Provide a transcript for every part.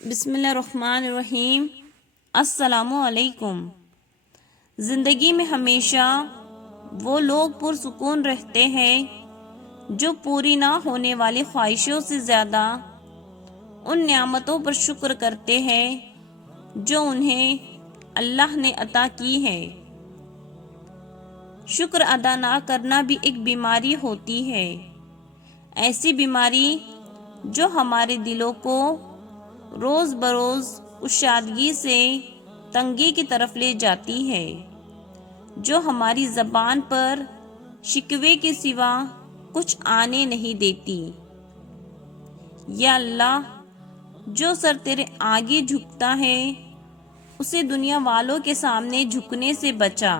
بسم اللہ الرحمن الرحیم۔ السلام علیکم۔ زندگی میں ہمیشہ وہ لوگ پرسکون رہتے ہیں جو پوری نہ ہونے والی خواہشوں سے زیادہ ان نعمتوں پر شکر کرتے ہیں جو انہیں اللہ نے عطا کی ہے۔ شکر ادا نہ کرنا بھی ایک بیماری ہوتی ہے، ایسی بیماری جو ہمارے دلوں کو روز بروز کشادگی سے تنگی کی طرف لے جاتی ہے، جو ہماری زبان پر شکوے کے سوا کچھ آنے نہیں دیتی۔ یا اللہ، جو سر تیرے آگے جھکتا ہے اسے دنیا والوں کے سامنے جھکنے سے بچا،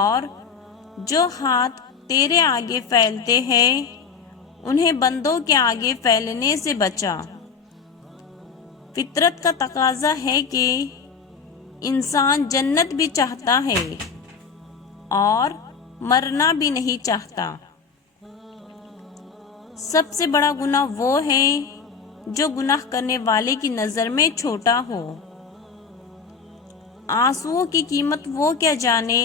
اور جو ہاتھ تیرے آگے پھیلتے ہیں انہیں بندوں کے آگے پھیلنے سے بچا۔ فطرت کا تقاضا ہے کہ انسان جنت بھی چاہتا ہے اور مرنا بھی نہیں چاہتا۔ سب سے بڑا گناہ وہ ہے جو گناہ کرنے والے کی نظر میں چھوٹا ہو۔ آنسوؤں کی قیمت وہ کیا جانے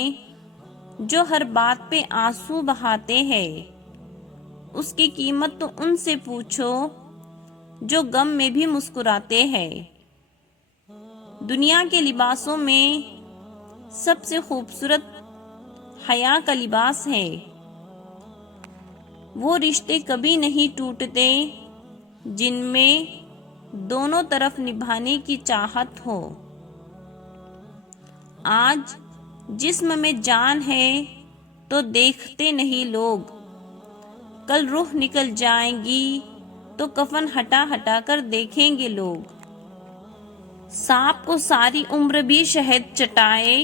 جو ہر بات پہ آنسو بہاتے ہیں، اس کی قیمت تو ان سے پوچھو جو غم میں بھی مسکراتے ہیں۔ دنیا کے لباسوں میں سب سے خوبصورت حیا کا لباس ہے۔ وہ رشتے کبھی نہیں ٹوٹتے جن میں دونوں طرف نبھانے کی چاہت ہو۔ آج جسم میں جان ہے تو دیکھتے نہیں لوگ، کل روح نکل جائیں گی تو کفن ہٹا ہٹا کر دیکھیں گے لوگ۔ سانپ کو ساری عمر بھی شہد چٹائے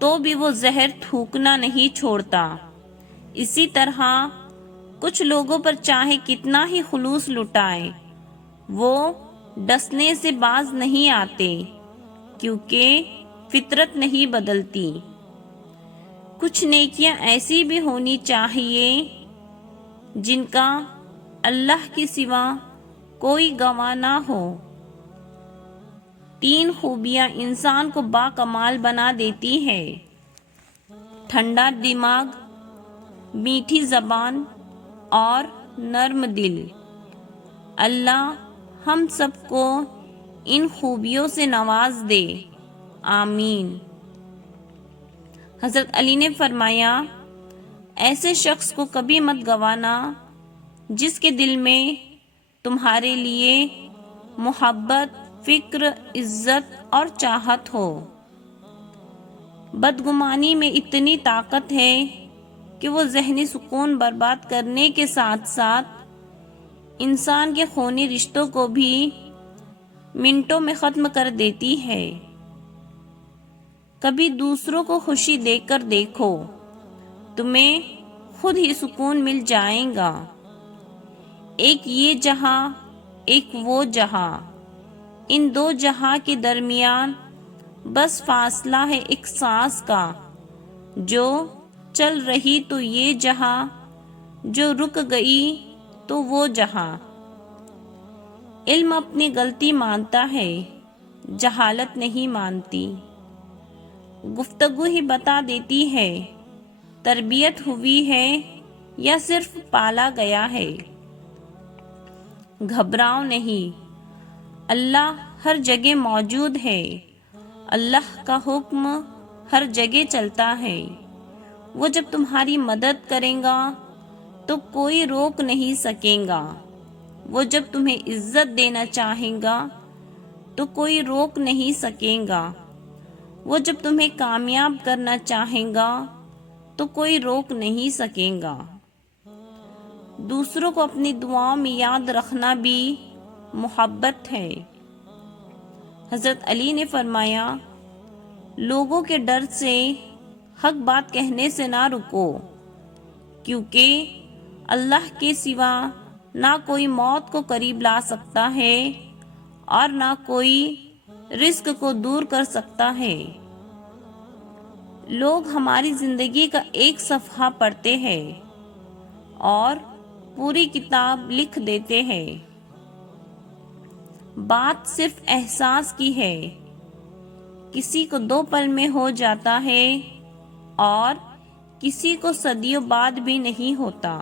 تو بھی وہ زہر تھوکنا نہیں چھوڑتا، اسی طرح کچھ لوگوں پر چاہے کتنا ہی خلوص لٹائے وہ ڈسنے سے باز نہیں آتے، کیونکہ فطرت نہیں بدلتی۔ کچھ نیکیاں ایسی بھی ہونی چاہیے جن کا اللہ کے سوا کوئی گواہ نہ ہو۔ 3 خوبیاں انسان کو باکمال بنا دیتی ہیں: ٹھنڈا دماغ، میٹھی زبان اور نرم دل۔ اللہ ہم سب کو ان خوبیوں سے نواز دے، آمین۔ حضرت علی نے فرمایا، ایسے شخص کو کبھی مت گوانا جس کے دل میں تمہارے لیے محبت، فکر، عزت اور چاہت ہو۔ بدگمانی میں اتنی طاقت ہے کہ وہ ذہنی سکون برباد کرنے کے ساتھ ساتھ انسان کے خونی رشتوں کو بھی منٹوں میں ختم کر دیتی ہے۔ کبھی دوسروں کو خوشی دیکھ کر دیکھو، تمہیں خود ہی سکون مل جائے گا۔ ایک یہ جہاں، ایک وہ جہاں، ان دو جہاں کے درمیان بس فاصلہ ہے ایک سانس کا۔ جو چل رہی تو یہ جہاں، جو رک گئی تو وہ جہاں۔ علم اپنی غلطی مانتا ہے، جہالت نہیں مانتی۔ گفتگو ہی بتا دیتی ہے تربیت ہوئی ہے یا صرف پالا گیا ہے۔ گھبراؤ نہیں، اللہ ہر جگہ موجود ہے۔ اللہ کا حکم ہر جگہ چلتا ہے۔ وہ جب تمہاری مدد کرے گا تو کوئی روک نہیں سکے گا۔ وہ جب تمہیں عزت دینا چاہے گا تو کوئی روک نہیں سکے گا۔ وہ جب تمہیں کامیاب کرنا چاہے گا تو کوئی روک نہیں سکے گا۔ دوسروں کو اپنی دعاؤں میں یاد رکھنا بھی محبت ہے۔ حضرت علی نے فرمایا، لوگوں کے ڈر سے حق بات کہنے سے نہ رکو، کیونکہ اللہ کے سوا نہ کوئی موت کو قریب لا سکتا ہے اور نہ کوئی رزق کو دور کر سکتا ہے۔ لوگ ہماری زندگی کا ایک صفحہ پڑھتے ہیں اور پوری کتاب لکھ دیتے ہیں۔ بات صرف احساس کی ہے، کسی کو 2 پل میں ہو جاتا ہے اور کسی کو صدیوں بعد بھی نہیں ہوتا۔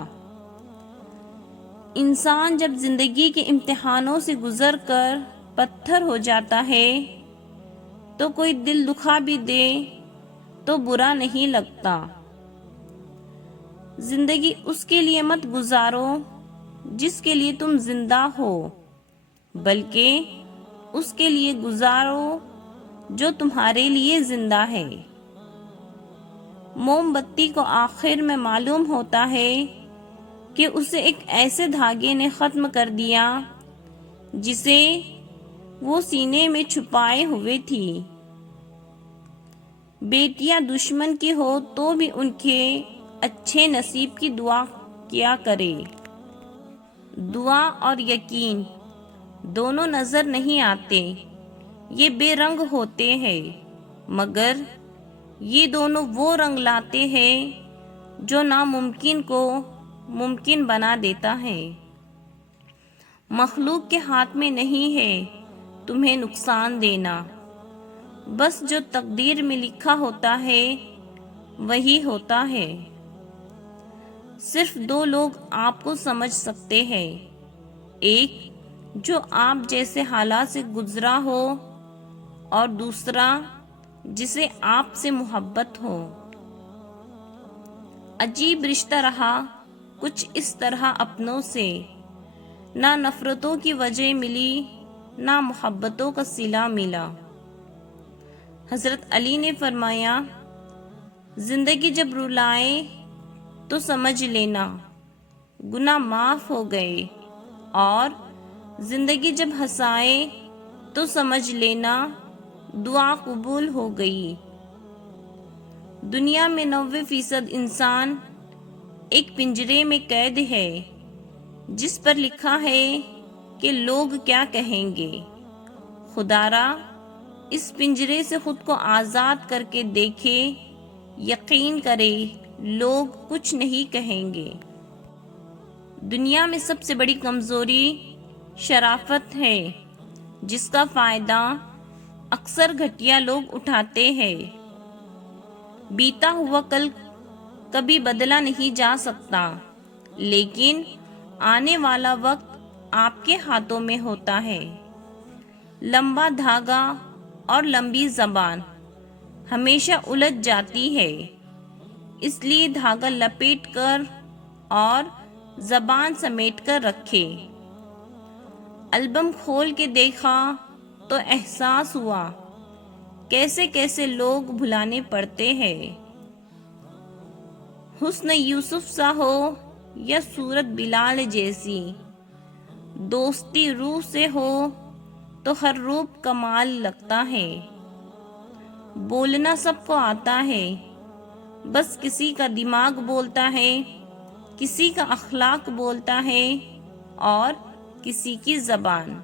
انسان جب زندگی کے امتحانوں سے گزر کر پتھر ہو جاتا ہے تو کوئی دل دکھا بھی دے تو برا نہیں لگتا۔ زندگی اس کے لیے مت گزارو جس کے لیے تم زندہ ہو، بلکہ اس کے لیے گزارو جو تمہارے لیے زندہ ہے۔ موم بتی کو آخر میں معلوم ہوتا ہے کہ اسے ایک ایسے دھاگے نے ختم کر دیا جسے وہ سینے میں چھپائے ہوئے تھی۔ بیٹیاں دشمن کی ہو تو بھی ان کے اچھے نصیب کی دعا کیا کرے۔ دعا اور یقین دونوں نظر نہیں آتے، یہ بے رنگ ہوتے ہیں، مگر یہ دونوں وہ رنگ لاتے ہیں جو ناممکن کو ممکن بنا دیتا ہے۔ مخلوق کے ہاتھ میں نہیں ہے تمہیں نقصان دینا، بس جو تقدیر میں لکھا ہوتا ہے وہی ہوتا ہے۔ صرف 2 لوگ آپ کو سمجھ سکتے ہیں، ایک جو آپ جیسے حالات سے گزرا ہو اور دوسرا جسے آپ سے محبت ہو۔ عجیب رشتہ رہا کچھ اس طرح اپنوں سے، نہ نفرتوں کی وجہ ملی نہ محبتوں کا صلہ ملا۔ حضرت علی نے فرمایا، زندگی جب رلائے تو سمجھ لینا گناہ معاف ہو گئے، اور زندگی جب ہنسائے تو سمجھ لینا دعا قبول ہو گئی۔ دنیا میں 90% انسان ایک پنجرے میں قید ہے جس پر لکھا ہے کہ لوگ کیا کہیں گے۔ خدا را اس پنجرے سے خود کو آزاد کر کے دیکھے، یقین کرے لوگ کچھ نہیں کہیں گے۔ دنیا میں سب سے بڑی کمزوری شرافت ہے، جس کا فائدہ اکثر گھٹیا لوگ اٹھاتے ہیں۔ بیتا ہوا کل کبھی بدلا نہیں جا سکتا، لیکن آنے والا وقت آپ کے ہاتھوں میں ہوتا ہے۔ لمبا دھاگا اور لمبی زبان ہمیشہ الجھ جاتی ہے، اس لیے دھاگا لپیٹ کر اور زبان سمیٹ کر رکھے۔ البم کھول کے دیکھا تو احساس ہوا کیسے کیسے لوگ بھلانے پڑتے ہیں۔ حسن یوسف سا ہو یا صورت بلال جیسی، دوستی روح سے ہو تو ہر روپ کمال لگتا ہے۔ بولنا سب کو آتا ہے، بس کسی کا دماغ بولتا ہے، کسی کا اخلاق بولتا ہے اور کسی کی زبان۔